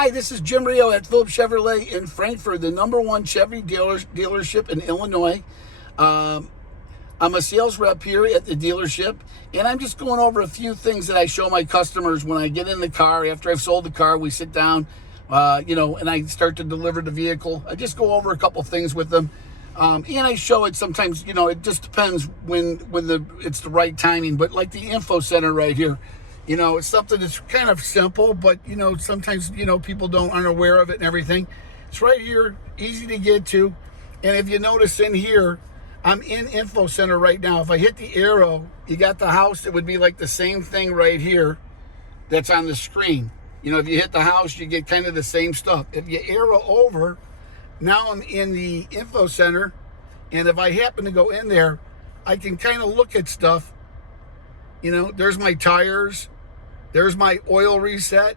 Hi, this is Jim Rio at Phillips Chevrolet in Frankfort, the #1 Chevy dealership in Illinois. I'm a sales rep here at the dealership, and I'm just going over a few things that I show my customers when I get in the car. After I've sold the car, we sit down, and I start to deliver the vehicle. I just go over a couple things with them, and I show it sometimes. It just depends when it's the right timing. But like the info center right here. It's something that's kind of simple, but, sometimes, people aren't aware of it and everything. It's right here, easy to get to. And if you notice in here, I'm in Info Center right now. If I hit the arrow, you got the house. It would be like the same thing right here that's on the screen. If you hit the house, you get kind of the same stuff. If you arrow over, now I'm in the Info Center. And if I happen to go in there, I can kind of look at stuff. There's my tires. There's my oil reset.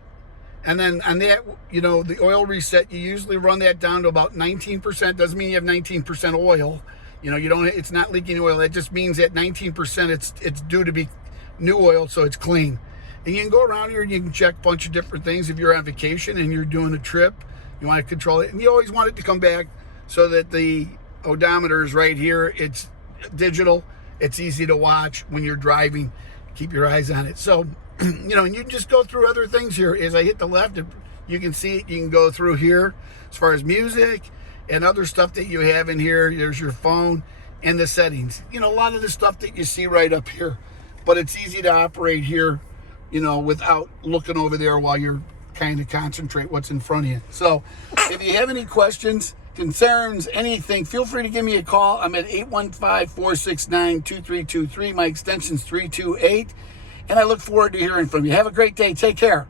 And then on that, the oil reset, you usually run that down to about 19%. Doesn't mean you have 19% oil. It's not leaking oil. That just means that 19% it's due to be new oil, so it's clean. And you can go around here and you can check a bunch of different things. If you're on vacation and you're doing a trip, you want to control it. And you always want it to come back so that the odometer is right here. It's digital. It's easy to watch when you're driving. Keep your eyes on it. So, and you just go through other things here. As I hit the left, you can see it. You can go through here as far as music and other stuff that you have in here. There's your phone and the settings. A lot of the stuff that you see right up here. But it's easy to operate here, without looking over there while you're kind of concentrate what's in front of you. So if you have any questions, concerns, anything, feel free to give me a call. I'm at 815-469-2323. My extension's 328. And I look forward to hearing from you. Have a great day. Take care.